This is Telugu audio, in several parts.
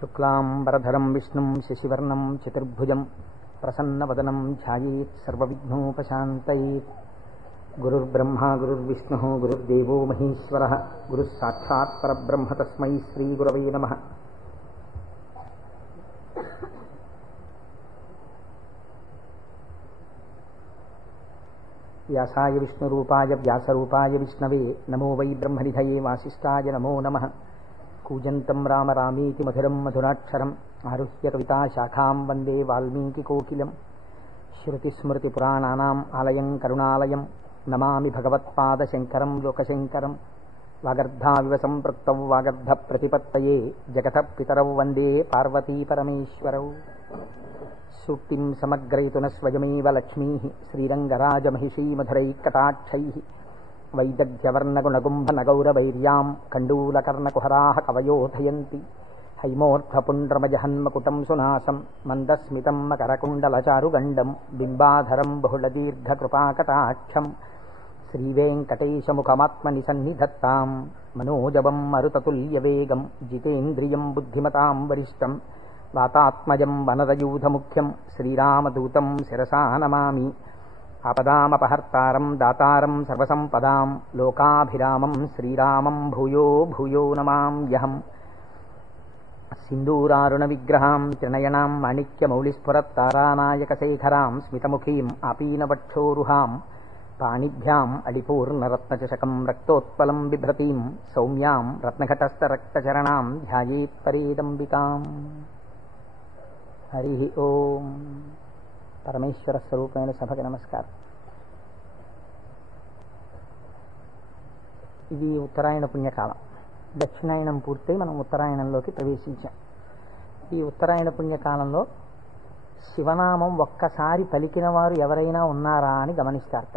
శుక్లాంబరధరం విష్ణుం శశివర్ణం చతుర్భుజం ప్రసన్నవదనం ధ్యాయేత్ సర్వవిఘ్నోపశాంతయేత్. గురుర్బ్రహ్మా గురుర్విష్ణుః గురుర్దేవో మహేశ్వరః గురుః సాక్షాత్ పరబ్రహ్మ తస్మై శ్రీగురవే నమః. వ్యాసాయ విష్ణురూపాయ వ్యాసరూపాయ విష్ణవే నమో వై బ్రహ్మనిధయే వాసిష్ఠాయ నమో నమః. కూజంతం రామ రామేతి మధురం మధురాక్షరం ఆరుహ్య కవితాశాఖాం వందే వాల్మీకికోకిలం. శ్రుతిస్మృతిపురాణానాం ఆలయం కరుణాలయం నమామి భగవత్పాదశంకరం లోకశంకరం. వాగర్ధావివ సంపృక్తౌ వాగర్ధ ప్రతిపత్తయే జగతః పితరౌ వందే పార్వతీపరమేశ్వరౌ. సూక్తిం సమగ్రయతున స్వయమేవ లక్ష్మీః శ్రీరంగరాజమహిషీమధురైకటాక్షైః. వైదగ్ధ్యవర్ణగుణగుంభనగౌరవైర్యాం కండూలకర్ణకుహరాः కవయోధయంతి. హైమోర్ధ్వపుండ్రమజహన్మకుటం సునాసం మందస్మితం మకరకుండలచారుగండం బింబాధరం బహుళదీర్ఘకృపాకటాక్షం. శ్రీవేంకటేశముఖమాత్మని సన్నిధత్తాం మనోజవం మరుతతుల్యవేగం జితేంద్రియం బుద్ధిమతాం వరిష్టం. వాతాత్మజం వనరయూధముఖ్యం శ్రీరామదూతం శిరసా నమామి. ఆపదామపహర్తారం దాతారం సర్వసంపదాం లోకాభిరామం శ్రీరామం భూయో భూయో నమామ్యహం. సింధూరారుణ విగ్రహాం త్రినయనాం మాణిక్యమౌళిస్ఫురత్తారానాయకశేఖరాం స్మితముఖీం ఆపీనవక్షోరుహాం. పాణిభ్యాం అడిపూర్ణరత్నచషకం రక్తోత్పలం బిభ్రతీం సౌమ్యాం రత్నఘటస్థరక్తచరణాం ధ్యాయేత్ పరేదంబికాం. హరి ఓం. పరమేశ్వర స్వరూపమైన సభకి నమస్కారం. ఇది ఉత్తరాయణ పుణ్యకాలం. దక్షిణాయనం పూర్తయి మనం ఉత్తరాయణంలోకి ప్రవేశించాం. ఈ ఉత్తరాయణ పుణ్యకాలంలో శివనామం ఒక్కసారి పలికిన వారు ఎవరైనా ఉన్నారా అని గమనిస్తారట.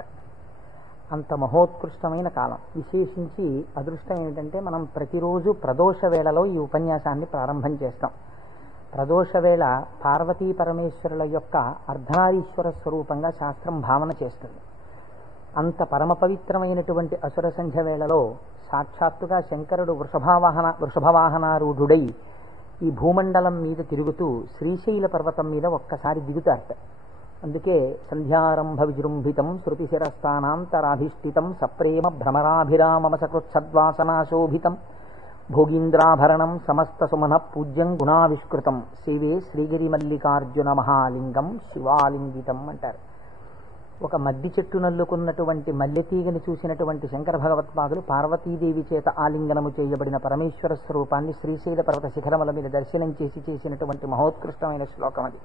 అంత మహోత్కృష్టమైన కాలం. విశేషించి అదృష్టం ఏమిటంటే మనం ప్రతిరోజు ప్రదోష వేళలో ఈ ఉపన్యాసాన్ని ప్రారంభం చేస్తాం. ప్రదోష వేళ పార్వతీ పరమేశ్వరుల యొక్క అర్ధనారీశ్వర స్వరూపంగా శాస్త్రం భావన చేస్తుంది. అంత పరమ పవిత్రమైనటువంటి అసుర సంధ్య వేళలో సాక్షాత్తుగా శంకరుడు వృషభవాహనారూఢుడై ఈ భూమండలం మీద తిరుగుతూ శ్రీశైల పర్వతం మీద ఒక్కసారి దిగుతారట. అందుకే సంధ్యారంభ విజృంభితం శృతిశిరస్థానాంతరాధిష్ఠితం సప్రేమ భ్రమరాభిరామమ సకృత్సద్వాసనాశోభితం భోగీంద్రాభరణం సమస్త సుమన పూజ్యం గుణావిష్కృతం సేవే శ్రీగిరి మల్లికార్జున మహాలింగం శివాలింగితం అంటారు. ఒక మద్ది చెట్టు నల్లుకున్నటువంటి మల్లెతీగని చూసినటువంటి శంకర భగవత్పాదులు పార్వతీదేవి చేత ఆలింగనము చేయబడిన పరమేశ్వర స్వరూపాన్ని శ్రీశైల పర్వత శిఖరముల మీద దర్శనం చేసినటువంటి మహోత్కృష్టమైన శ్లోకం అది.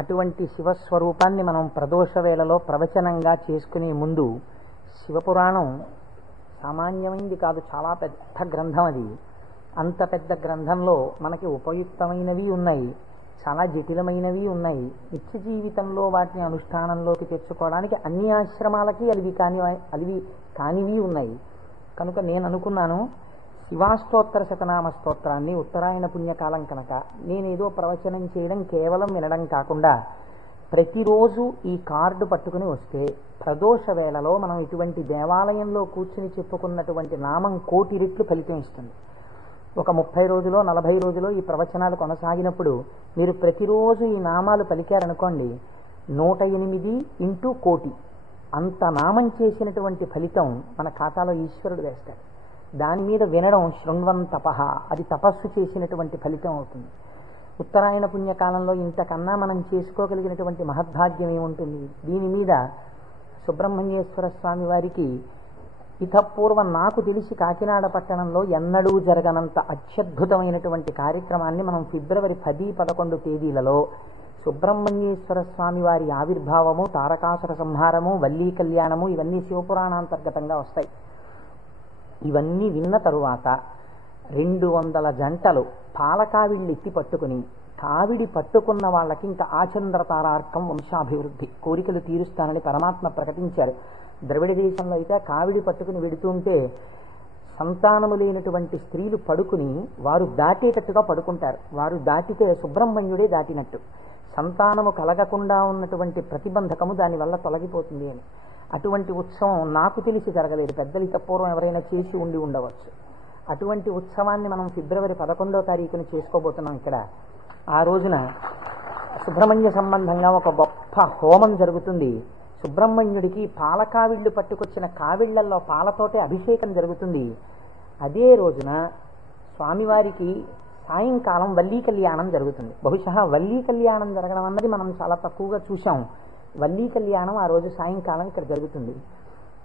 అటువంటి శివస్వరూపాన్ని మనం ప్రదోష వేళలో ప్రవచనంగా చేసుకునే ముందు శివపురాణం సామాన్యమైంది కాదు, చాలా పెద్ద గ్రంథం అది. అంత పెద్ద గ్రంథంలో మనకి ఉపయుక్తమైనవి ఉన్నాయి, చాలా జటిలమైనవి ఉన్నాయి. నిత్య జీవితంలో వాటిని అనుష్ఠానంలోకి తెచ్చుకోవడానికి అన్ని ఆశ్రమాలకి అలివి కానివి ఉన్నాయి. కనుక నేను అనుకున్నాను, శివాష్టోత్తర శతనామ స్తోత్రాన్ని ఉత్తరాయణ పుణ్యకాలం కనుక నేనేదో ప్రవచనం చేయడం కేవలం వినడం కాకుండా ప్రతిరోజు ఈ కార్డు పట్టుకుని వస్తే ప్రదోష వేళలో మనం ఇటువంటి దేవాలయంలో కూర్చుని చెప్పుకున్నటువంటి నామం 1,000,000 రెట్లు ఫలితం ఇస్తుంది. ఒక 30 రోజులో 40 రోజులో ఈ ప్రవచనాలు కొనసాగినప్పుడు మీరు ప్రతిరోజు ఈ నామాలు పలికారనుకోండి, 108 ఇంటూ 1,000,000 అంత నామం చేసినటువంటి ఫలితం మన ఖాతాలో ఈశ్వరుడు వేస్తాడు. దాని మీద వినడం శృణ్వం తపః, అది తపస్సు చేసినటువంటి ఫలితం అవుతుంది. ఉత్తరాయణ పుణ్యకాలంలో ఇంతకన్నా మనం చేసుకోగలిగినటువంటి మహద్భాగ్యం ఏముంటుంది? దీని మీద సుబ్రహ్మణ్యేశ్వర స్వామి వారికి ఇతపూర్వం నాకు తెలిసి కాకినాడ పట్టణంలో ఎన్నడూ జరగనంత అత్యద్భుతమైనటువంటి కార్యక్రమాన్ని మనం ఫిబ్రవరి 10, 11 తేదీలలో సుబ్రహ్మణ్యేశ్వర స్వామి వారి ఆవిర్భావము, తారకాసుర సంహారము, వల్లీ కళ్యాణము ఇవన్నీ శివపురాణాంతర్గతంగా వస్తాయి. ఇవన్నీ విన్న తరువాత 200 జంటలు పాలకావిళ్ళు ఎత్తి పట్టుకుని, కావిడి పట్టుకున్న వాళ్ళకి ఇంకా ఆచంద్రతారార్కం వంశాభివృద్ధి కోరికలు తీరుస్తానని పరమాత్మ ప్రకటించారు. ద్రవిడ దేశంలో అయితే కావిడి పట్టుకుని వెడుతుంటే సంతానము లేనటువంటి స్త్రీలు పడుకుని వారు దాటేటట్టుగా పడుకుంటారు. వారు దాటితే సుబ్రహ్మణ్యుడే దాటినట్టు. సంతానము కలగకుండా ఉన్నటువంటి ప్రతిబంధకము దానివల్ల తొలగిపోతుంది అని. అటువంటి ఉత్సవం నాకు తెలిసి జరగలేదు. పెద్దలు పూర్వం ఎవరైనా చేసి ఉండవచ్చు. అటువంటి ఉత్సవాన్ని మనం ఫిబ్రవరి 11వ తారీఖున చేసుకోబోతున్నాం. ఇక్కడ ఆ రోజున సుబ్రహ్మణ్య సంబంధంగా ఒక గొప్ప హోమం జరుగుతుంది. సుబ్రహ్మణ్యుడికి పాలకావిళ్ళు పట్టుకొచ్చిన కావిళ్లలో పాలతోటే అభిషేకం జరుగుతుంది. అదే రోజున స్వామివారికి సాయంకాలం వల్లీ కళ్యాణం జరుగుతుంది. బహుశా వల్లీ కళ్యాణం జరగడం అన్నది మనం చాలా తక్కువగా చూసాం. వల్లీ కళ్యాణం ఆ రోజు సాయంకాలం ఇక్కడ జరుగుతుంది.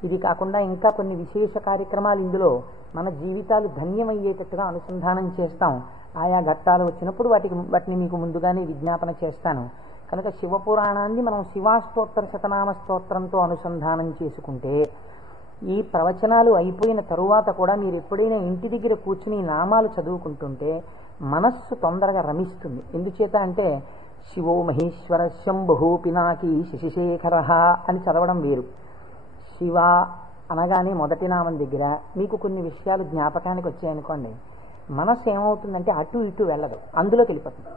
ఇది కాకుండా ఇంకా కొన్ని విశేష కార్యక్రమాలు ఇందులో మన జీవితాలు ధన్యమయ్యేటట్టుగా అనుసంధానం చేస్తాం. ఆయా ఘట్టాలు వచ్చినప్పుడు వాటిని మీకు ముందుగానే విజ్ఞాపన చేస్తాను. కనుక శివపురాణాన్ని మనం శివాష్టోత్తర శతనామ స్తోత్రంతో అనుసంధానం చేసుకుంటే ఈ ప్రవచనాలు అయిపోయిన తరువాత కూడా మీరు ఎప్పుడైనా ఇంటి దగ్గర కూర్చుని నామాలు చదువుకుంటుంటే మనస్సు తొందరగా రమిస్తుంది. ఎందుచేత అంటే శివో మహేశ్వర శంభు పినాకి శశిశేఖర అని చదవడం వేరు. శివ అనగానే మొదటి నామం దగ్గర మీకు కొన్ని విషయాలు జ్ఞాపకానికి వచ్చాయనుకోండి, మనస్సు ఏమవుతుందంటే అటు ఇటు వెళ్ళదు, అందులోకి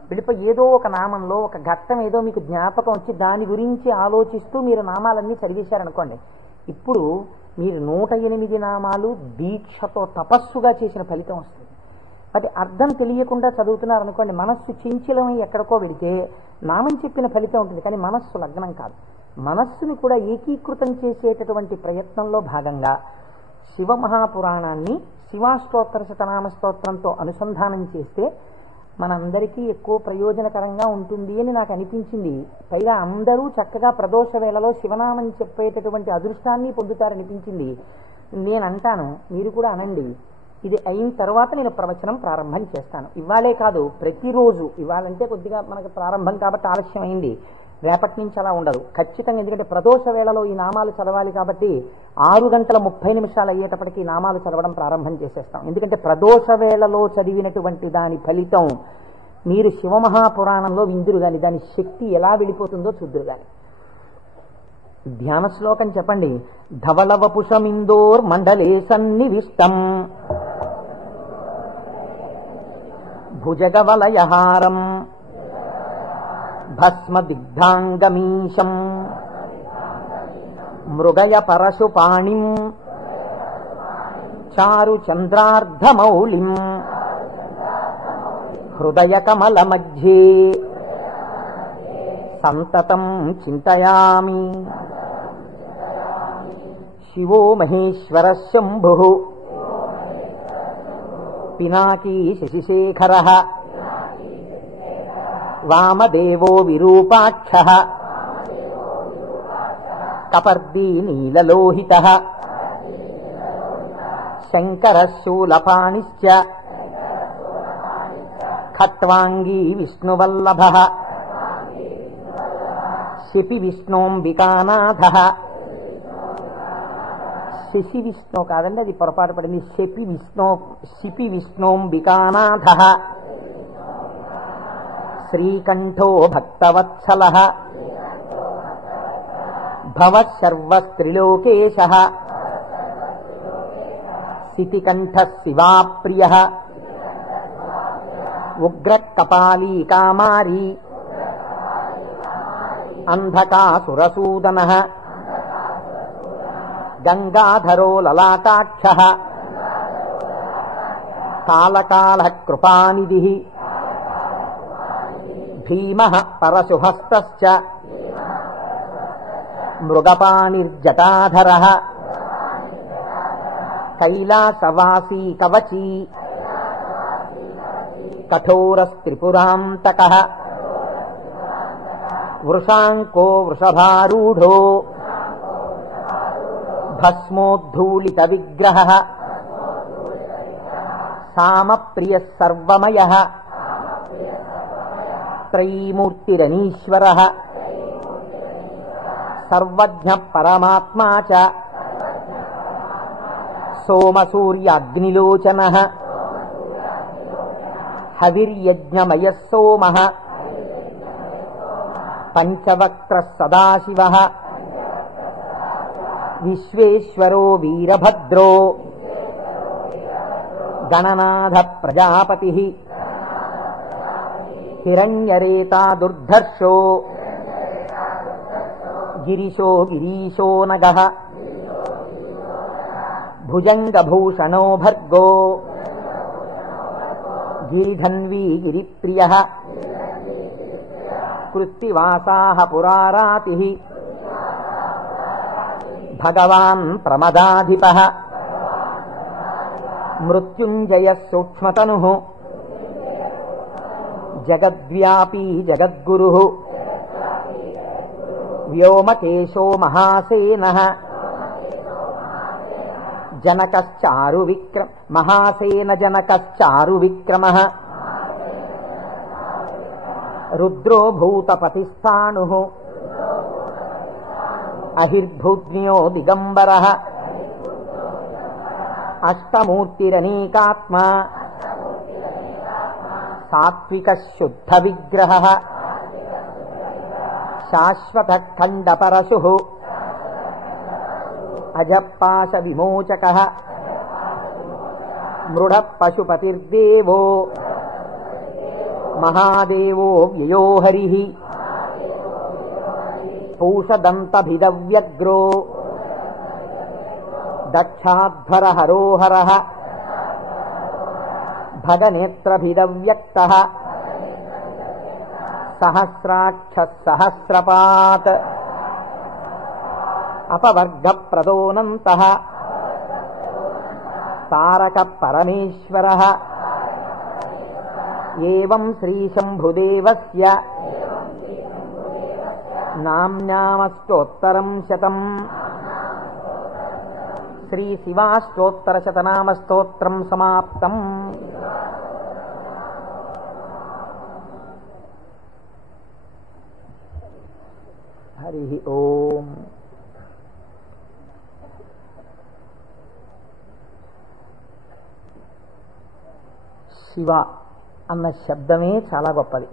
వెళ్ళిపోయి ఏదో ఒక నామంలో ఒక ఘట్టం ఏదో మీకు జ్ఞాపకం వచ్చి దాని గురించి ఆలోచిస్తూ మీరు నామాలన్నీ చదివేశారనుకోండి, ఇప్పుడు మీరు 108 నామాలు దీక్షతో తపస్సుగా చేసిన ఫలితం వస్తుంది. అది అర్థం తెలియకుండా చదువుతున్నారనుకోండి, మనస్సు చించలమై ఎక్కడికో వెళితే నామం చెప్పిన ఫలితం ఉంటుంది, కానీ మనస్సు లగ్నం కాదు. మనస్సుని కూడా ఏకీకృతం చేసేటటువంటి ప్రయత్నంలో భాగంగా శివమహాపురాణాన్ని శివాష్టోత్తర శతనామ స్తోత్రంతో అనుసంధానం చేస్తే మనందరికీ ఎక్కువ ప్రయోజనకరంగా ఉంటుంది అని నాకు అనిపించింది. పైగా అందరూ చక్కగా ప్రదోష వేళలో శివనామం చెప్పేటటువంటి అదృష్టాన్ని పొందుతారనిపించింది. నేను అంటాను, మీరు కూడా అనండి. ఇది అయిన తర్వాత నేను ప్రవచనం ప్రారంభం చేస్తాను. ఇవాళే కాదు, ప్రతిరోజు. ఇవాళంటే కొద్దిగా మనకు ప్రారంభం కాబట్టి ఆలస్యం అయింది, రేపటి నుంచి అలా ఉండదు ఖచ్చితంగా. ఎందుకంటే ప్రదోష వేళలో ఈ నామాలు చదవాలి కాబట్టి 6:30 అయ్యేటప్పటికి నామాలు చదవడం ప్రారంభం చేసేస్తాం. ఎందుకంటే ప్రదోష వేళలో చదివినటువంటి దాని ఫలితం మీరు శివమహాపురాణంలో విందురు గాని దాని శక్తి ఎలా వెళ్ళిపోతుందో చూద్దురు గాని. ధ్యాన శ్లోకం చెప్పండి. ధవలవపుషమిందోర్ మండలే సన్నివిష్టం భుజగవలయహారం భస్మదిగ్ధాంగమీశం మృగయ పరశుపాణిం చారు చంద్రార్ధమౌళిం హృదయ కమల మధ్యే సంతతం చింతయామి. శివో మహేశ్వర శంభు పినాకీ శశిశేఖర వామదేవో విరూపాక్ష కపర్దీ నీలలోహిత శంకర శూలపాణిశ్చ ఖట్వాంగీ విష్ణువల్లభ శిపి విష్ణోంబికానాథ. శశి విష్ణు కాదండి, అది పొరపాటు పడింది. శిపి విష్ణోంబికానాథ శ్రీకంఠో భక్తవత్సల భవశర్వస్త్రిలోకేశ శితికంఠ శివాప్రియ ఉగ్రకపాలీ కామారీ అంధకాసురసూదన గంగాధరో లలాటాక్ష కాళకాళ కృపానిధి భీమః పరశుహస్తశ్చ మృగపాణిర్జటాధరః కైలాసవాసీ కవచీ కఠోరస్త్రిపురాంతకః వృషాంకో వృషభారూఢో భస్మోద్ధూళిత విగ్రహః సామప్రియః సర్వమయః త్రైమూర్తిరనీశ్వరః సర్వజ్ఞ పరమాత్మా చ సోమసూర్యాగ్నిలోచనః హవిర్యజ్ఞమయః సోమః పంచవక్త్రః సదాశివః విశ్వేశ్వరో వీరభద్రో గణనాథ ప్రజాపతిః హిరణ్యరేతా దుర్ధర్షో గిరిశో గిరీశో నగః భుజంగభూషణో భర్గో గిరిధన్వీ గిరిప్రియ కృత్తివాసాః పురారాతిః భగవాన్ ప్రమదాధిపః మృత్యుంజయః సూక్ష్మతనుః జగద్వ్యాపీ జగద్గురుః వ్యోమకేశో మహాసేనః మహాసేన జనకశ్చారు విక్రమః రుద్రో భూతపతిస్థాణుః అహిర్భూజ్ఞో దిగంబరః అష్టమూర్తిరనేకాత్మా సాత్వికః శుద్ధ విగ్రహః శాశ్వతః ఖండపరశుః అజపాశ విమోచకః మృఢ పశుపతిర్దేవో మహాదేవో వ్యయో హరిః పూషదంతభిదవ్యగ్రో దక్షాధ్వర హరోహరః భగనేత్రభిదవ్యక్తః సహస్రాక్షః సహస్రపాత్ అపవర్గప్రదోనంతః తారక పరమేశ్వరః ఏవం శ్రీశంభుదేవస్య నామ్నామస్తోత్తరం శతం శ్రీశివాష్టోత్తరశతనామస్తోత్రం సమాప్తం. హరి ఓం. శివ అన్న శబ్దమే చాలా గొప్పది.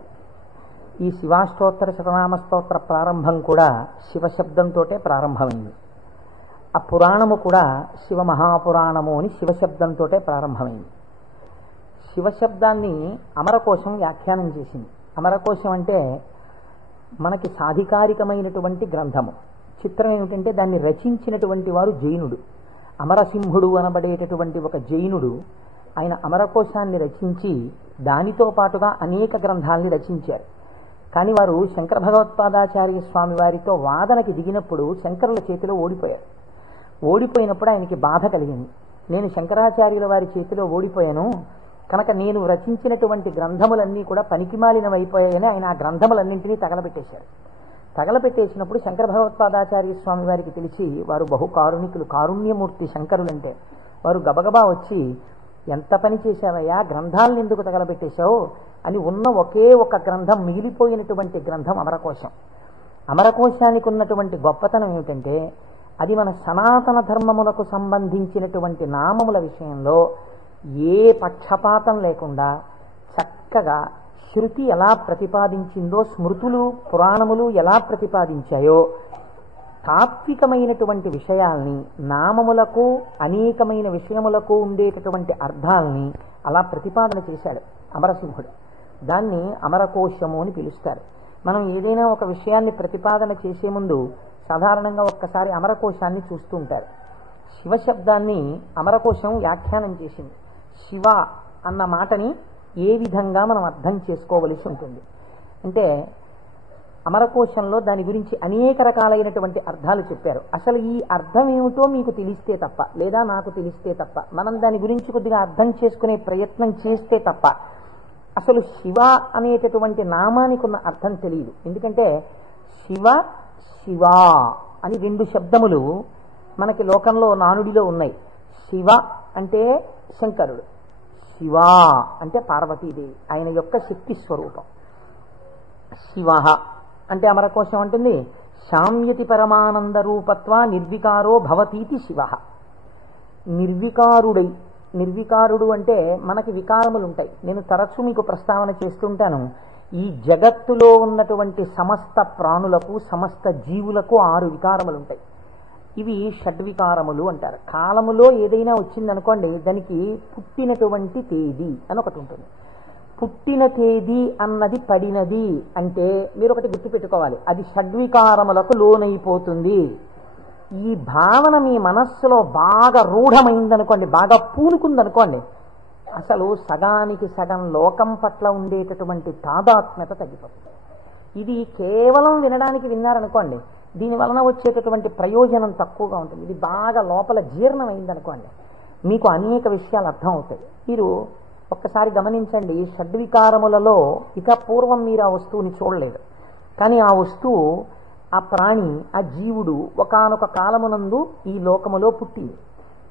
ఈ శివాష్టోత్తర శతనామ స్తోత్ర ప్రారంభం కూడా శివశబ్దంతో ప్రారంభమైంది. ఆ పురాణము కూడా శివ మహాపురాణము అని శివశబ్దంతో ప్రారంభమైంది. శివశబ్దాన్ని అమరకోశం వ్యాఖ్యానం చేసింది. అమరకోశం అంటే మనకి సాధికారికమైనటువంటి గ్రంథము. చిత్రం ఏమిటంటే దాన్ని రచించినటువంటి వారు జైనుడు. అమరసింహుడు అనబడేటటువంటి ఒక జైనుడు ఆయన అమరకోశాన్ని రచించి దానితో పాటుగా అనేక గ్రంథాలని రచించారు. కానీ వారు శంకర భగవత్పాదాచార్య స్వామి వారితో వాదనకి దిగినప్పుడు శంకరుల చేతిలో ఓడిపోయారు. ఓడిపోయినప్పుడు ఆయనకి బాధ కలిగింది. నేను శంకరాచార్యుల వారి చేతిలో ఓడిపోయాను కనుక నేను రచించినటువంటి గ్రంథములన్నీ కూడా పనికిమాలినవైపోయాయని ఆయన ఆ గ్రంథములన్నింటినీ తగలబెట్టేశారు. తగలబెట్టేసినప్పుడు శంకర భగవత్పాదాచార్య స్వామి వారికి తెలిసి, వారు బహుకారుణికులు, కారుణ్యమూర్తి శంకరులంటే, వారు గబగబా వచ్చి, ఎంత పని చేశావయ్యా, గ్రంథాలను ఎందుకు తగలబెట్టేశావు అని ఉన్న ఒకే ఒక గ్రంథం, మిగిలిపోయినటువంటి గ్రంథం అమరకోశం. అమరకోశానికి ఉన్నటువంటి గొప్పతనం ఏమిటంటే అది మన సనాతన ధర్మములకు సంబంధించినటువంటి నామముల విషయంలో ఏ పక్షపాతం లేకుండా చక్కగా శృతి ఎలా ప్రతిపాదించిందో, స్మృతులు పురాణములు ఎలా ప్రతిపాదించాయో తాత్వికమైనటువంటి విషయాల్ని, నామములకు అనేకమైన విషయములకు ఉండేటటువంటి అర్థాలని అలా ప్రతిపాదన చేశాడు అమరసింహుడు. దాన్ని అమరకోశము అని పిలుస్తారు. మనం ఏదైనా ఒక విషయాన్ని ప్రతిపాదన చేసే ముందు సాధారణంగా ఒక్కసారి అమరకోశాన్ని చూస్తూ ఉంటారు. శివశబ్దాన్ని అమరకోశం వ్యాఖ్యానం చేసింది. శివ అన్న మాటని ఏ విధంగా మనం అర్థం చేసుకోవలసి ఉంటుంది అంటే, అమరకోశంలో దాని గురించి అనేక రకాలైనటువంటి అర్థాలు చెప్పారు. అసలు ఈ అర్థం ఏమిటో మీకు తెలిస్తే తప్ప, లేదా నాకు తెలిస్తే తప్ప, మనం దాని గురించి కొద్దిగా అర్థం చేసుకునే ప్రయత్నం చేస్తే తప్ప అసలు శివ అనేటటువంటి నామానికి ఉన్న అర్థం తెలియదు. ఎందుకంటే శివ శివ అని రెండు శబ్దములు మనకి లోకంలో నానుడిలో ఉన్నాయి. శివ అంటే శంకరుడు, శివ అంటే పార్వతీదేవి, ఆయన యొక్క శక్తి స్వరూపం. శివ అంటే అమరకోశం అంటుంది శామ్యతి పరమానంద రూపత్వ నిర్వికారో భవతీతి శివ. నిర్వికారుడై, నిర్వికారుడు అంటే మనకి వికారములు ఉంటాయి. నేను తరచూ మీకు ప్రస్తావన చేస్తుంటాను. ఈ జగత్తులో ఉన్నటువంటి సమస్త ప్రాణులకు, సమస్త జీవులకు 6 వికారములు ఉంటాయి. ఇవి షడ్వికారములు అంటారు. కాలములో ఏదైనా వచ్చిందనుకోండి, దానికి పుట్టినటువంటి తేదీ అని ఒకటి ఉంటుంది. పుట్టిన తేదీ అన్నది పడినది అంటే మీరు ఒకటి గుర్తుపెట్టుకోవాలి, అది షడ్వికారములకు లోనైపోతుంది. ఈ భావన మీ మనస్సులో బాగా రూఢమైందనుకోండి, బాగా పూనుకుందనుకోండి, అసలు సగానికి సగం లోకం పట్ల ఉండేటటువంటి తాదాత్మ్యత తగ్గిపోతుంది. ఇది కేవలం వినడానికి విన్నారనుకోండి, దీని వలన వచ్చేటటువంటి ప్రయోజనం తక్కువగా ఉంటుంది. ఇది బాగా లోపల జీర్ణమైందనుకోండి, మీకు అనేక విషయాలు అర్థం అవుతాయి. మీరు ఒక్కసారి గమనించండి, షడ్వికారములలో ఇక పూర్వం మీరు ఆ వస్తువుని చూడలేదు, కానీ ఆ వస్తువు, ఆ ప్రాణి, ఆ జీవుడు ఒకానొక కాలమునందు ఈ లోకములో పుట్టింది.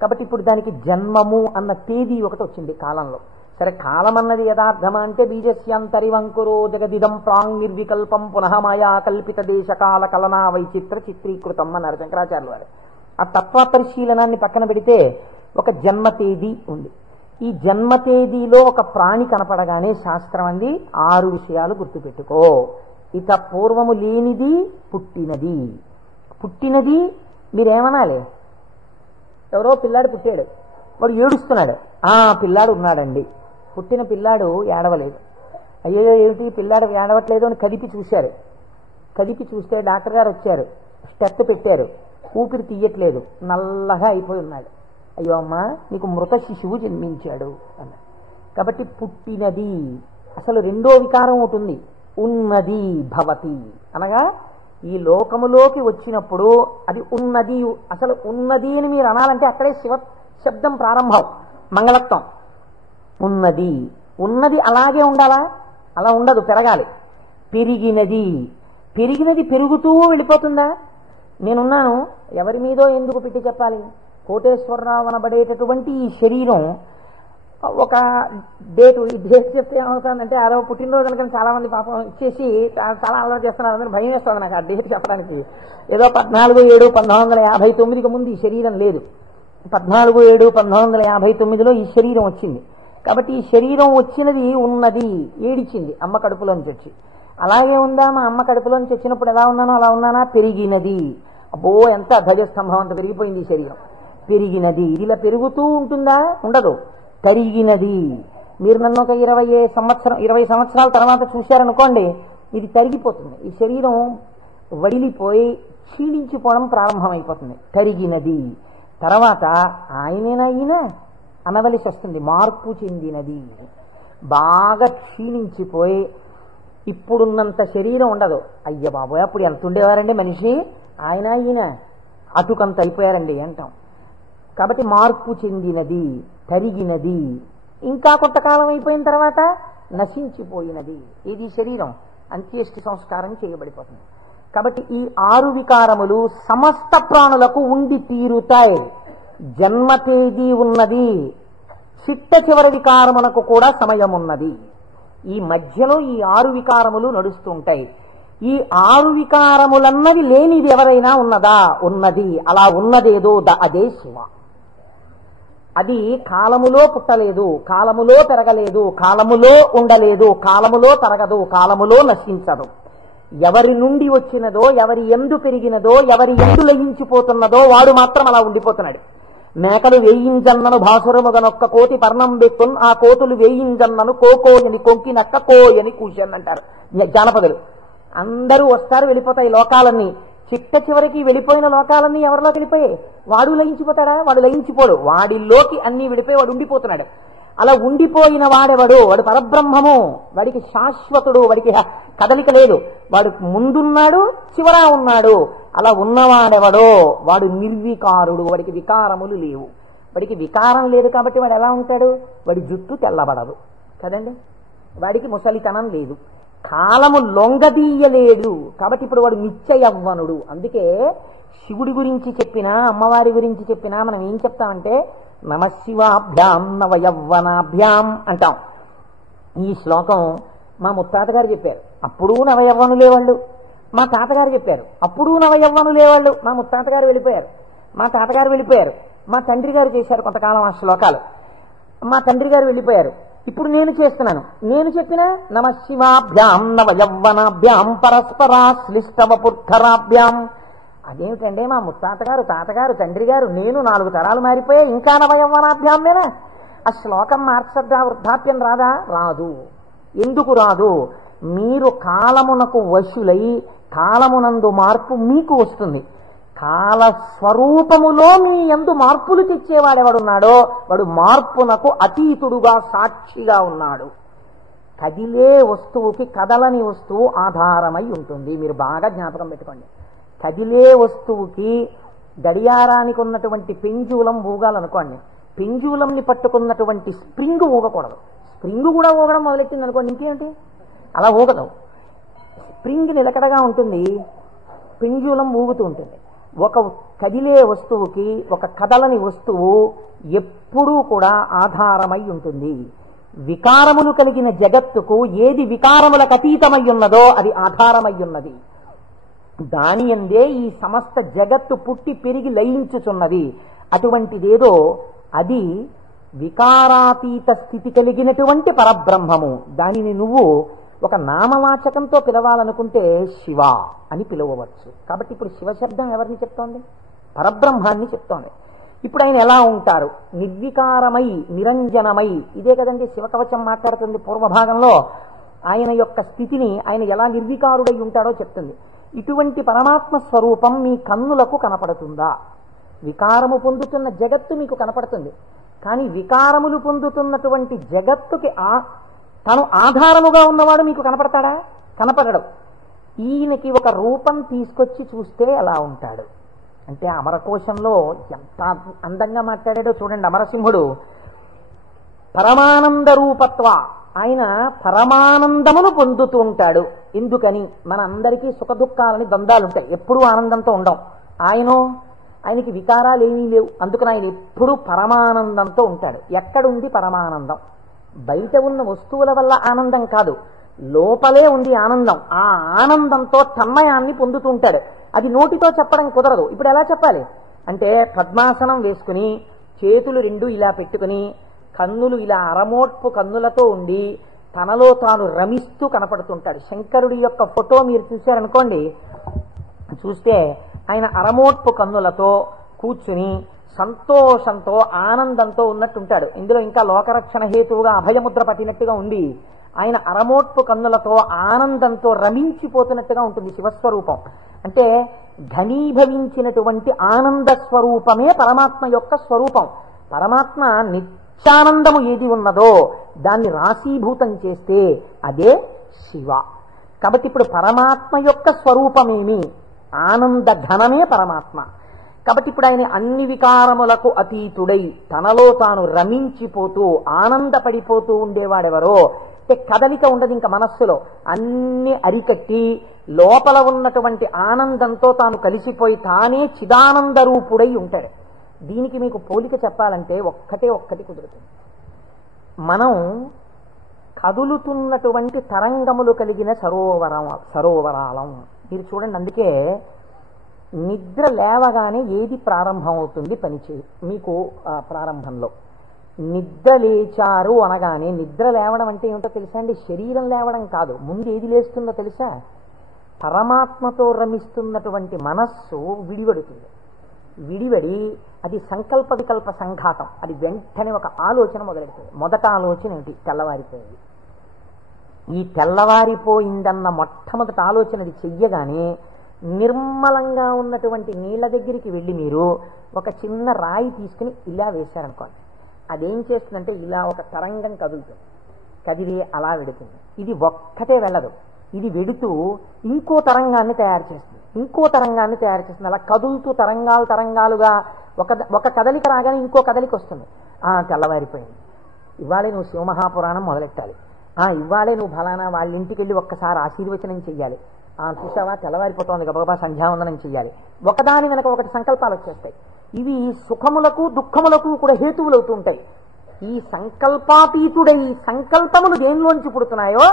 కాబట్టి ఇప్పుడు దానికి జన్మము అన్న తేదీ ఒకటి వచ్చింది కాలంలో. సరే, కాలం అన్నది యథార్థమా అంటే బీజస్యాంతరివంకురో జగదిదం ప్రాంగ్ నిర్వికల్పం పునః మాయా కల్పిత దేశకాల కలనా వైచిత్ర చిత్రీకృతం అన్నారు శంకరాచార్యులు వారు. ఆ తత్వ పరిశీలనాన్ని పక్కన పెడితే ఒక జన్మ తేదీ ఉంది. ఈ జన్మ తేదీలో ఒక ప్రాణి కనపడగానే శాస్త్రం అంది 6 విషయాలు గుర్తుపెట్టుకో. ఇక పూర్వము లేనిది పుట్టినది. పుట్టినది మీరేమనాలి? ఎవరో పిల్లాడు పుట్టాడు, వాడు ఏడుస్తున్నాడు, పిల్లాడు ఉన్నాడండి. పుట్టిన పిల్లాడు ఏడవలేదు. అయ్యో ఏమిటి పిల్లాడు ఏడవట్లేదు అని కదిపి చూశారు. కదిపి చూస్తే డాక్టర్ గారు వచ్చారు, స్టెప్ పెట్టారు, ఊపిరి తీయట్లేదు, నల్లగా అయిపోయి ఉన్నాడు. అయ్యో అమ్మా, నీకు మృత శిశువు జన్మించాడు అన్నారు. కాబట్టి పుట్టినది. అసలు రెండో వికారం ఉంటుంది, ఉన్నది భవతి అనగా ఈ లోకములోకి వచ్చినప్పుడు అది ఉన్నది. అసలు ఉన్నది అని మీరు అనాలంటే అక్కడే శివ శబ్దం ప్రారంభం, మంగళత్వం. ఉన్నది. ఉన్నది అలాగే ఉండాలా? అలా ఉండదు, పెరగాలి. పెరిగినది. పెరిగినది పెరుగుతూ వెళ్ళిపోతుందా? నేనున్నాను, ఎవరి మీదో ఎందుకు పెట్టి చెప్పాలి? కోటేశ్వరరావు అనబడేటటువంటి ఈ శరీరం ఒక డేటు, ఈ డేట్ చెప్తే ఏమవుతుందంటే అదో పుట్టినరోజు అనుకుని చాలా మంది పాపం ఇచ్చేసి చాలా అలవాటు చేస్తున్నారు. అందరూ భయం వేస్తుంది నాకు ఆ డేట్ చెప్పడానికి. ఏదో 14/7/1959కి ముందు ఈ శరీరం లేదు. 14/7/1959లో ఈ శరీరం వచ్చింది. కాబట్టి ఈ శరీరం వచ్చినది ఉన్నది, ఏడిచింది అమ్మ కడుపులోంచి వచ్చి. అలాగే ఉందా? మా అమ్మ కడుపులోంచి వచ్చినప్పుడు ఎలా ఉన్నానో అలా ఉన్నానా? పెరిగినది. అబ్బో, ఎంత ధ్వజస్తంభం అంత పెరిగిపోయింది ఈ శరీరం. పెరిగినది. ఇది ఇలా పెరుగుతూ ఉంటుందా? ఉండదు, తరిగినది. మీరు నన్ను ఒక 20 సంవత్సరాల తర్వాత చూశారనుకోండి, ఇది తరిగిపోతుంది. ఈ శరీరం వడిలిపోయి క్షీణించిపోవడం ప్రారంభమైపోతుంది. తరిగినది. తర్వాత ఆయనేనా ఈయన అనవలసి వస్తుంది, మార్పు చెందినది. బాగా క్షీణించిపోయి ఇప్పుడున్నంత శరీరం ఉండదు. అయ్య బాబోయ్, అప్పుడు ఎంత ఉండేవారండి మనిషి, ఆయన ఈయన అటుకంత అయిపోయారండి అంటాం. కాబట్టి మార్పు చెందినది, తరిగినది. ఇంకా కొంతకాలం అయిపోయిన తర్వాత నశించిపోయినది. ఇది శరీరం అంత్యేష్టి సంస్కారం చేయబడిపోతుంది. కాబట్టి ఈ 6 వికారములు సమస్త ప్రాణులకు ఉండి తీరుతాయి. జన్మ తేదీ ఉన్నది, చిట్ట చివరి వికారమునకు కూడా సమయం ఉన్నది. ఈ మధ్యలో ఈ 6 వికారములు నడుస్తుంటాయి. ఈ 6 వికారములన్నవి లేనిది ఎవరైనా ఉన్నదా? ఉన్నది. అలా ఉన్నదేదో అదే శివ. అది కాలములో పుట్టలేదు, కాలములో పెరగలేదు, కాలములో ఉండలేదు, కాలములో తరగదు, కాలములో నశించదు. ఎవరి నుండి వచ్చినదో, ఎవరి ఎందు పెరిగినదో, ఎవరి ఎందు లయించిపోతున్నదో వాడు మాత్రం అలా ఉండిపోతున్నాడు. మేకలు వేయింజన్నను భాసురముగనొక్క కోటి పర్ణం బెక్కున్, ఆ కోతులు వేయింజన్నను కోకోయని కొంకినక్క కోయని కూర్చొని అంటారు జానపదులు. అందరూ వస్తారు, వెళ్ళిపోతాయి లోకాలన్నీ. చిట్ట చివరికి వెళ్ళిపోయిన లోకాలన్నీ ఎవరిలోకి వెళ్ళిపోయాయి? వాడు లయించిపోతాడా? వాడు లయించిపోడు. వాడిలోకి అన్ని వెళ్ళిపోయి వాడు ఉండిపోతున్నాడు. అలా ఉండిపోయిన వాడెవడు? వాడు పరబ్రహ్మము. వాడికి శాశ్వతుడు, వాడికి కదలిక లేదు. వాడు ముందున్నాడు, చివరా ఉన్నాడు. అలా ఉన్నవాడెవడో వాడు నిర్వికారుడు. వాడికి వికారములు లేవు. వాడికి వికారం లేదు కాబట్టి వాడు ఎలా ఉంటాడు? వాడి జుట్టు తెల్లబడదు కదండి, వాడికి ముసలితనం లేదు, కాలము లొంగదీయలేడు. కాబట్టి ఇప్పుడు వాడు నిత్య యవ్వనుడు. అందుకే శివుడి గురించి చెప్పినా, అమ్మవారి గురించి చెప్పినా మనం ఏం చెప్తామంటే నమశివాభ్యాం నవయవ్వనాభ్యాం అంటాం. ఈ శ్లోకం మా ముత్తాత గారు చెప్పారు, అప్పుడు నవయవ్వనులే వాళ్ళు. మా తాతగారు చెప్పారు, అప్పుడు నవయవ్వనులే వాళ్ళు. మా ముత్తాత గారు వెళ్ళిపోయారు, మా తాతగారు వెళ్ళిపోయారు, మా తండ్రి గారు చేశారు కొంతకాలం ఆ శ్లోకాలు, మా తండ్రి గారు వెళ్ళిపోయారు. ఇప్పుడు నేను చేస్తున్నాను. నేను చెప్పిన నమశివాభ్యాం నవయవ్వనాభ్యాం పరస్పరాశ్లిష్టవపుర్ధరాభ్యాం. అదేమిటంటే మా ముత్తాతగారు, తాతగారు, తండ్రి గారు, నేను 4 తరాలు మారిపోయాయి, ఇంకా నవయవ్వనాభ్యామేనా? ఆ శ్లోకం మార్చద్దా? వృద్ధాప్యం రాదా? రాదు. ఎందుకు రాదు? మీరు కాలమునకు వశులై కాలమునందు మార్పు మీకు వస్తుంది. కాలస్వరూపములో మీ యందు మార్పులు తెచ్చేవాడెవడున్నాడో వాడు మార్పునకు అతీతుడుగా సాక్షిగా ఉన్నాడు. కదిలే వస్తువుకి కదలని వస్తువు ఆధారమై ఉంటుంది. మీరు బాగా జ్ఞాపకం పెట్టుకోండి. కదిలే వస్తువుకి గడియారానికి ఉన్నటువంటి పెంజూలం ఊగాలనుకోండి, పెంజూలంని పట్టుకున్నటువంటి స్ప్రింగ్ ఊగకూడదు. స్ప్రింగ్ కూడా ఊగడం మొదలెట్టింది అనుకోండి, ఇంకేంటి అలా ఊగదు. స్ప్రింగ్ నిలకడగా ఉంటుంది, పెంజూలం ఊగుతూ ఉంటుంది. ఒక కదిలే వస్తువుకి ఒక కదలని వస్తువు ఎప్పుడూ కూడా ఆధారమై ఉంటుంది. వికారములు కలిగిన జగత్తుకు ఏది వికారములకు అతీతమై ఉన్నదో అది ఆధారమై ఉన్నది. దాని యందే ఈ సమస్త జగత్తు పుట్టి పెరిగి లయించుచున్నది. అటువంటిదేదో అది వికారాతీత స్థితి కలిగినటువంటి పరబ్రహ్మము. దానిని నువ్వు ఒక నామవాచకంతో పిలవాలనుకుంటే శివ అని పిలవవచ్చు. కాబట్టి ఇప్పుడు శివశబ్దం ఎవరిని చెప్తోంది? పరబ్రహ్మాన్ని చెప్తోంది. ఇప్పుడు ఆయన ఎలా ఉంటారు? నిర్వికారమై నిరంజనమై. ఇదే కదండి శివకవచం మాట్లాడుతుంది. పూర్వభాగంలో ఆయన యొక్క స్థితిని ఆయన ఎలా నిర్వికారుడై ఉంటాడో చెప్తుంది. ఇటువంటి పరమాత్మ స్వరూపం మీ కన్నులకు కనపడుతుందా? వికారము పొందుతున్న జగత్తు మీకు కనపడుతుంది, కానీ వికారములు పొందుతున్నటువంటి జగత్తుకి తను ఆధారముగా ఉన్నవాడు మీకు కనపడతాడా? కనపడడు. ఈయనకి ఒక రూపం తీసుకొచ్చి చూస్తే ఎలా ఉంటాడు అంటే, అమరకోశంలో ఎంత అందంగా మాట్లాడాడో చూడండి. అమరసింహుడు పరమానంద రూపత్వ, ఆయన పరమానందమును పొందుతూ ఉంటాడు. ఎందుకని? మన అందరికీ సుఖ దుఃఖాలని ద్వంద్వాలుంటాయి, ఎప్పుడూ ఆనందంతో ఉండం. ఆయనకి వికారాలు ఏమీ లేవు, అందుకని ఆయన ఎప్పుడూ పరమానందంతో ఉంటాడు. ఎక్కడుంది పరమానందం? బయట ఉన్న వస్తువుల వల్ల ఆనందం కాదు, లోపలే ఉంది ఆనందం. ఆ ఆనందంతో తన్మయాన్ని పొందుతూ ఉంటాడు. అది నోటితో చెప్పడం కుదరదు. ఇప్పుడు ఎలా చెప్పాలి అంటే, పద్మాసనం వేసుకుని చేతులు రెండు ఇలా పెట్టుకుని కన్నులు ఇలా అరమోట్పు కన్నులతో ఉండి తనలో తాను రమిస్తూ కనపడుతుంటాడు. శంకరుడి యొక్క ఫోటో మీరు చూశారనుకోండి, చూస్తే ఆయన అరమోట్పు కన్నులతో కూర్చుని సంతోషంతో ఆనందంతో ఉన్నట్టుంటాడు. ఇందులో ఇంకా లోకరక్షణ హేతువుగా అభయముద్ర పట్టినట్టుగా ఉంది. ఆయన అరమోట్పు కన్నులతో ఆనందంతో రమించిపోతున్నట్టుగా ఉంటుంది శివస్వరూపం. అంటే ఘనీభవించినటువంటి ఆనంద స్వరూపమే పరమాత్మ యొక్క స్వరూపం. పరమాత్మ నిత్యానందము ఏది ఉన్నదో దాన్ని రాశీభూతం చేస్తే అదే శివ. కాబట్టి ఇప్పుడు పరమాత్మ యొక్క స్వరూపమేమి? ఆనంద ఘనమే పరమాత్మ. కాబట్టి ఇప్పుడు ఆయన అన్ని వికారములకు అతీతుడై తనలో తాను రమించిపోతూ ఆనందపడిపోతూ ఉండేవాడెవరో, అంటే కదలిక ఉండదు ఇంకా మనస్సులో, అన్ని అరికట్టి లోపల ఉన్నటువంటి ఆనందంతో తాను కలిసిపోయి తానే చిదానంద రూపుడై ఉంటాడు. దీనికి మీకు పోలిక చెప్పాలంటే ఒక్కటి కుదురుతుంది. మనం కదులుతున్నటువంటి తరంగములు కలిగిన సరోవరాలం. మీరు చూడండి, అందుకే నిద్ర లేవగానే ఏది ప్రారంభం అవుతుంది పనిచేయ మీకు ప్రారంభంలో నిద్ర లేచారు అనగానే, నిద్ర లేవడం అంటే ఏమిటో తెలుసా అండి? శరీరం లేవడం కాదు. ముందు ఏది లేస్తుందో తెలుసా? పరమాత్మతో రమిస్తున్నటువంటి మనస్సు విడివడుతుంది. విడివడి అది సంకల్ప వికల్ప సంఘాతం. అది వెంటనే ఒక ఆలోచన మొదలెడుతుంది. మొదట ఆలోచన ఏమిటి? తెల్లవారిపోయింది. ఈ తెల్లవారిపోయిందన్న మొట్టమొదటి ఆలోచన అది చెయ్యగానే నిర్మలంగా ఉన్నటువంటి నీళ్ల దగ్గరికి వెళ్ళి మీరు ఒక చిన్న రాయి తీసుకుని ఇలా వేశారనుకోండి, అదేం చేస్తుందంటే ఇలా ఒక తరంగం కదులుతుంది. కదిలి అలా వెడుతుంది. ఇది ఒక్కటే వెళ్ళదు, ఇది వెడుతూ ఇంకో తరంగాన్ని తయారు చేస్తుంది, ఇంకో తరంగాన్ని తయారు చేస్తుంది. అలా కదులుతూ తరంగాలుగా ఒక కదలిక రాగానే ఇంకో కదలిక వస్తుంది. తెల్లవారిపోయింది, ఇవాళే నువ్వు శివమహాపురాణం మొదలెట్టాలి, ఇవాళే నువ్వు ఫలానా వాళ్ళ ఇంటికి వెళ్ళి ఒక్కసారి ఆశీర్వచనం చెయ్యాలి, చూసావా తెల్లవారిపోతుంది గబగబా సంధ్యావందనం చెయ్యాలి. ఒకదాని వెనక ఒకటి సంకల్పాలు వచ్చేస్తాయి. ఇవి సుఖములకు దుఃఖములకు కూడా హేతువులు అవుతూ ఉంటాయి. ఈ సంకల్పాతీతుడై సంకల్పములు దేనిలోంచి పుడుతున్నాయో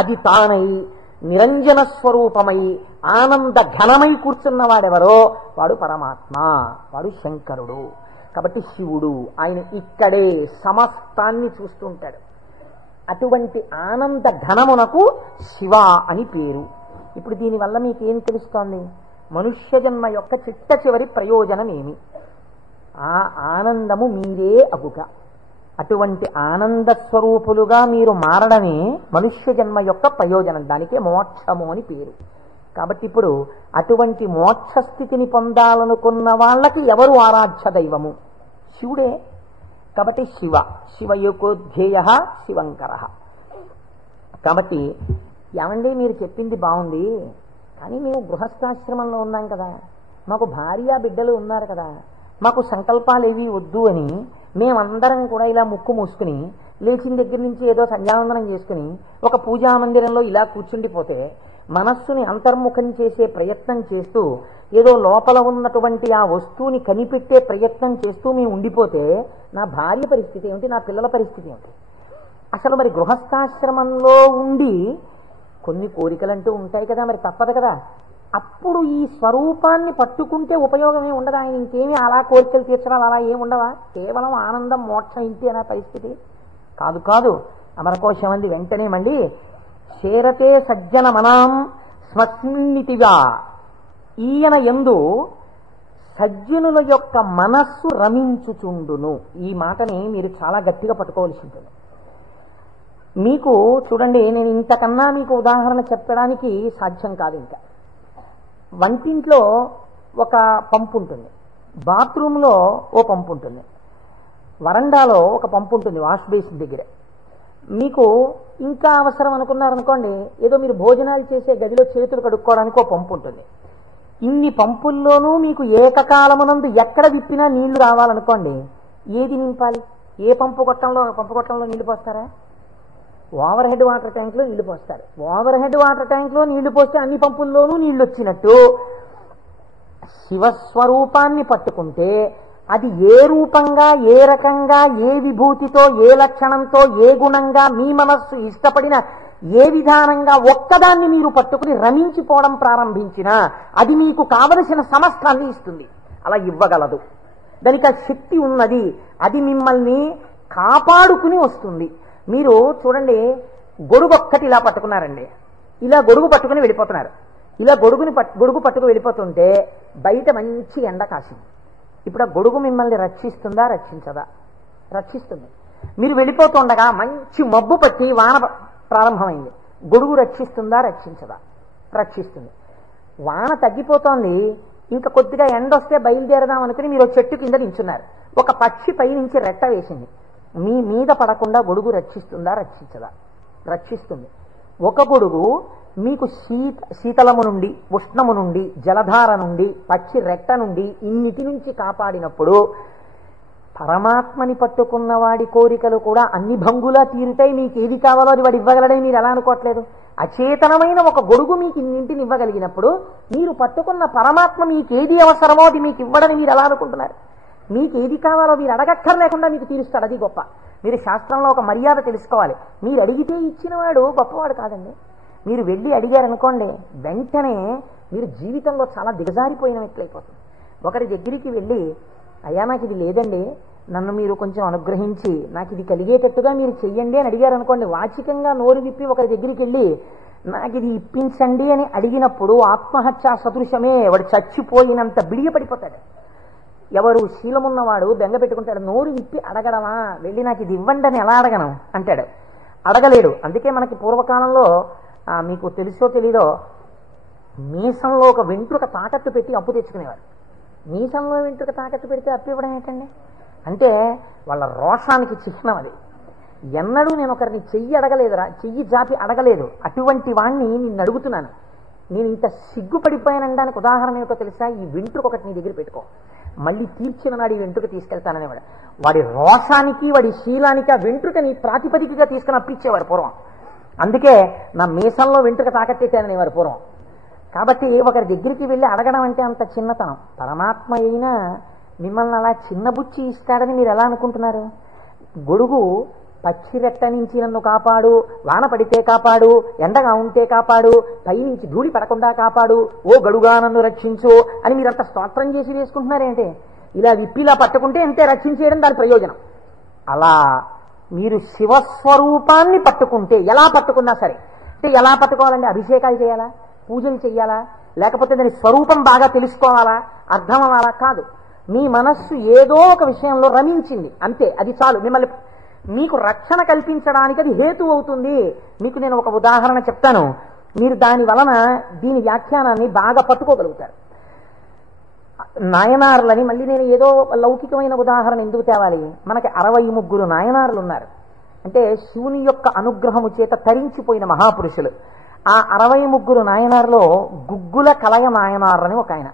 అది తానై నిరంజన స్వరూపమై ఆనంద ఘనమై కూర్చున్నవాడెవరో వాడు పరమాత్మ, వాడు శంకరుడు. కాబట్టి శివుడు ఆయన ఇక్కడే సమస్తాన్ని చూస్తుంటాడు. అటువంటి ఆనంద ఘనమునకు శివ అని పేరు. ఇప్పుడు దీనివల్ల మీకు ఏం తెలుస్తోంది? మనుష్య జన్మ యొక్క చిట్ట చివరి ప్రయోజనం ఏమి? ఆ ఆనందము మీరే అగుక. అటువంటి ఆనంద స్వరూపులుగా మీరు మారడమే మనుష్య జన్మ యొక్క ప్రయోజనం. దానికే మోక్షము అని పేరు. కాబట్టి ఇప్పుడు అటువంటి మోక్షస్థితిని పొందాలనుకున్న వాళ్ళకి ఎవరు ఆరాధ్య దైవము? శివుడే. కాబట్టి శివయోకోధ్యేయ శివంకర. కాబట్టి ఏమండి మీరు చెప్పింది బాగుంది, కానీ మేము గృహస్థాశ్రమంలో ఉన్నాం కదా, మాకు భార్య బిడ్డలు ఉన్నారు కదా, మాకు సంకల్పాలు ఏవి వద్దు అని మేమందరం కూడా ఇలా ముక్కు మూసుకుని లేచిన దగ్గర నుంచి ఏదో సంధ్యావందనం చేసుకుని ఒక పూజా మందిరంలో ఇలా కూర్చుండిపోతే మనస్సుని అంతర్ముఖం చేసే ప్రయత్నం చేస్తూ ఏదో లోపల ఉన్నటువంటి ఆ వస్తువుని కనిపెట్టే ప్రయత్నం చేస్తూ మేము ఉండిపోతే నా భార్య పరిస్థితి ఏమిటి, నా పిల్లల పరిస్థితి ఏమిటి? అసలు మరి గృహస్థాశ్రమంలో ఉండి కొన్ని కోరికలంటూ ఉంటాయి కదా, మరి తప్పదు కదా. అప్పుడు ఈ స్వరూపాన్ని పట్టుకుంటే ఉపయోగమే ఉండదా? ఆయన ఇంకేమీ అలా కోరికలు తీర్చడాలు అలా ఏముండవా? కేవలం ఆనందం మోక్షం ఇంటి అనే పరిస్థితి కాదు. కాదు అమరకోశం అంది వెంటనే మండి, చేరతే సజ్జన మనాం స్మస్మిన్నితిగా, ఈయన యందు సజ్జనుల యొక్క మనస్సు రమించుచుండును. ఈ మాటని మీరు చాలా గట్టిగా పట్టుకోవాల్సి ఉంటుంది. మీకు చూడండి, నేను ఇంతకన్నా మీకు ఉదాహరణ చెప్పడానికి సాధ్యం కాదు. ఇంకా వంటింట్లో ఒక పంపు ఉంటుంది, బాత్రూంలో ఓ పంపు ఉంటుంది, వరండాలో ఒక పంపు ఉంటుంది వాష్ బేసిన్ దగ్గర. మీకు ఇంకా అవసరం అనుకున్నారనుకోండి, ఏదో మీరు భోజనాలు చేసే గదిలో చేతులు కడుక్కోవడానికి ఒక పంపు ఉంటుంది. ఇన్ని పంపుల్లోనూ మీకు ఏకకాలమునందు ఎక్కడ విప్పినా నీళ్లు రావాలనుకోండి, ఏది నింపాలి? ఏ పంపు కొట్టంలో నీళ్లు పోస్తారా? ఓవర్ హెడ్ వాటర్ ట్యాంక్లో నీళ్లు పోస్తారు. ఓవర్ హెడ్ వాటర్ ట్యాంక్లో నీళ్లు పోస్తే అన్ని పంపుల్లోనూ నీళ్లు వచ్చినట్టు శివస్వరూపాన్ని పట్టుకుంటే అది ఏ రూపంగా, ఏ రకంగా, ఏ విభూతితో, ఏ లక్షణంతో, ఏ గుణంగా మీ మనస్సు ఇష్టపడిన ఏ విధానంగా ఒక్కదాన్ని మీరు పట్టుకుని రమించిపోవడం ప్రారంభించినా అది మీకు కావలసిన సమస్తాన్ని ఇస్తుంది. అలా ఇవ్వగలదు. దానికి ఆ శక్తి ఉన్నది. అది మిమ్మల్ని కాపాడుకుని వస్తుంది. మీరు చూడండి, గొడుగు ఒక్కటి ఇలా పట్టుకున్నారండి, ఇలా గొడుగు పట్టుకుని వెళ్ళిపోతున్నారు. ఇలా గొడుగు పట్టుకు వెళ్ళిపోతుంటే బయట మంచి ఎండ కాసింది. ఇప్పుడు ఆ గొడుగు మిమ్మల్ని రక్షిస్తుందా, రక్షించదా? రక్షిస్తుంది. మీరు వెళ్ళిపోతుండగా మంచి మబ్బు పట్టి వాన ప్రారంభమైంది. గొడుగు రక్షిస్తుందా, రక్షించదా? రక్షిస్తుంది. వాన తగ్గిపోతోంది, ఇంకా కొద్దిగా ఎండ వస్తే బయలుదేరదాం అనుకుని మీరు చెట్టు కింద నించున్నారు. ఒక పక్షి పైనుంచి రెట్ట వేసింది. మీ మీద పడకుండా గొడుగు రక్షిస్తుందా, రక్షించదా? రక్షిస్తుంది. ఒక గొడుగు మీకు శీతలము నుండి, ఉష్ణము నుండి, జలధార నుండి, పక్షి రెట్ట నుండి ఇన్నిటి నుంచి కాపాడినప్పుడు పరమాత్మని పట్టుకున్న వాడి కోరికలు కూడా అన్ని భంగులా తీరుతాయి. మీకు ఏది కావాలో అది వాడు ఇవ్వగలడని మీరు ఎలా అనుకోవట్లేదు? అచేతనమైన ఒక గొడుగు మీకు ఇన్నింటిని ఇవ్వగలిగినప్పుడు మీరు పట్టుకున్న పరమాత్మ మీకు ఏది అవసరమో అది మీకు ఇవ్వడని మీరు ఎలా అనుకుంటున్నారు? మీకు ఏది కావాలో మీరు అడగక్కర్లేకుండా మీకు తీరుస్తాడు. అది గొప్ప. మీరు శాస్త్రంలో ఒక మర్యాద తెలుసుకోవాలి. మీరు అడిగితే ఇచ్చినవాడు గొప్పవాడు కాదండి. మీరు వెళ్ళి అడిగారనుకోండి, వెంటనే మీరు జీవితంలో చాలా దిగజారిపోయిన వ్యక్తులైపోతుంది. ఒకరి దగ్గరికి వెళ్ళి, అయ్యా నాకు ఇది లేదండి, నన్ను మీరు కొంచెం అనుగ్రహించి నాకు ఇది కలిగేటట్టుగా మీరు చెయ్యండి అని అడిగారనుకోండి, వాచికంగా నోరు విప్పి ఒకరి దగ్గరికి వెళ్ళి నాకు ఇది ఇప్పించండి అని అడిగినప్పుడు ఆత్మహత్యా సదృశమే. వాడు చచ్చిపోయినంత బిడియపడిపోతాడు. ఎవరు శీలమున్నవాడు బెంగ పెట్టుకుంటాడు. నోరు విప్పి అడగడమా, వెళ్ళి నాకు ఇది ఇవ్వండి అని ఎలా అడగను అంటాడు. అడగలేడు. అందుకే మనకి పూర్వకాలంలో మీకు తెలుసో తెలీదో, మీసంలో ఒక వెంట్రుక తాకట్టు పెట్టి అప్పు తెచ్చుకునేవారు. మీసంలో వెంట్రుక తాకట్టు పెడితే అప్పు ఇవ్వడం ఏంటండి? అంటే వాళ్ళ రోషానికి చిహ్నం అది. ఎన్నడూ నేను ఒకరిని చెయ్యి అడగలేదురా, చెయ్యి జాపి అడగలేదు. అటువంటి వాణ్ణి నిన్ను అడుగుతున్నాను. నేను ఇంత సిగ్గుపడిపోయానడానికి ఉదాహరణ ఏమిటో తెలుసా? ఈ వెంట్రుక ఒకటి నీ దగ్గర పెట్టుకో, మళ్ళీ తీర్చిన నాడు ఈ వెంట్రుక తీసుకెళ్తాననేవాడు. వాడి రోషానికి, వాడి శీలానికి ఆ వెంట్రుకని ప్రాతిపదికగా తీసుకుని అప్పించేవారు పూర్వం. అందుకే నా మీసంలో వెంట్రుక తాకట్టేశాననేవారు పూర్వం. కాబట్టి ఒకరి దగ్గరికి వెళ్ళి అడగడం అంటే అంత చిన్నతనం. పరమాత్మ అయినా మిమ్మల్ని అలా చిన్నబుచ్చి ఇస్తాడని మీరు ఎలా అనుకుంటున్నారు? గొడుగు పక్షి రెట్ట నుంచి నన్ను కాపాడు, వాన పడితే కాపాడు, ఎండగా ఉంటే కాపాడు, పైనుంచి ధూళి పడకుండా కాపాడు, ఓ గడుగా నన్ను రక్షించు అని మీరంతా స్తోత్రం చేసి వేసుకుంటున్నారేంటి? ఇలా విప్పిలా పట్టుకుంటే అంతే రక్షించేయడం దాని ప్రయోజనం. అలా మీరు శివస్వరూపాన్ని పట్టుకుంటే, ఎలా పట్టుకున్నా సరే, అంటే ఎలా పట్టుకోవాలంటే అభిషేకాలు చేయాలా, పూజలు చేయాలా, లేకపోతే దాని స్వరూపం బాగా తెలుసుకోవాలా, అర్థం అవ్వాలా? కాదు. మీ మనస్సు ఏదో ఒక విషయంలో రమించింది అంతే, అది చాలు. మిమ్మల్ని మీకు రక్షణ కల్పించడానికి అది హేతు అవుతుంది. మీకు నేను ఒక ఉదాహరణ చెప్తాను. మీరు దాని వలన దీని వ్యాఖ్యానాన్ని బాగా పట్టుకోగలుగుతారు. నాయనార్లని మళ్ళీ నేను ఏదో లౌకికమైన ఉదాహరణ ఎందుకు తేవాలి, మనకి 63 నాయనార్లు ఉన్నారు. అంటే శివుని యొక్క అనుగ్రహము చేత తరించిపోయిన మహాపురుషులు. ఆ 63 నాయనార్లో గుగ్గుల కలయ నాయనార్ అని ఒక ఆయన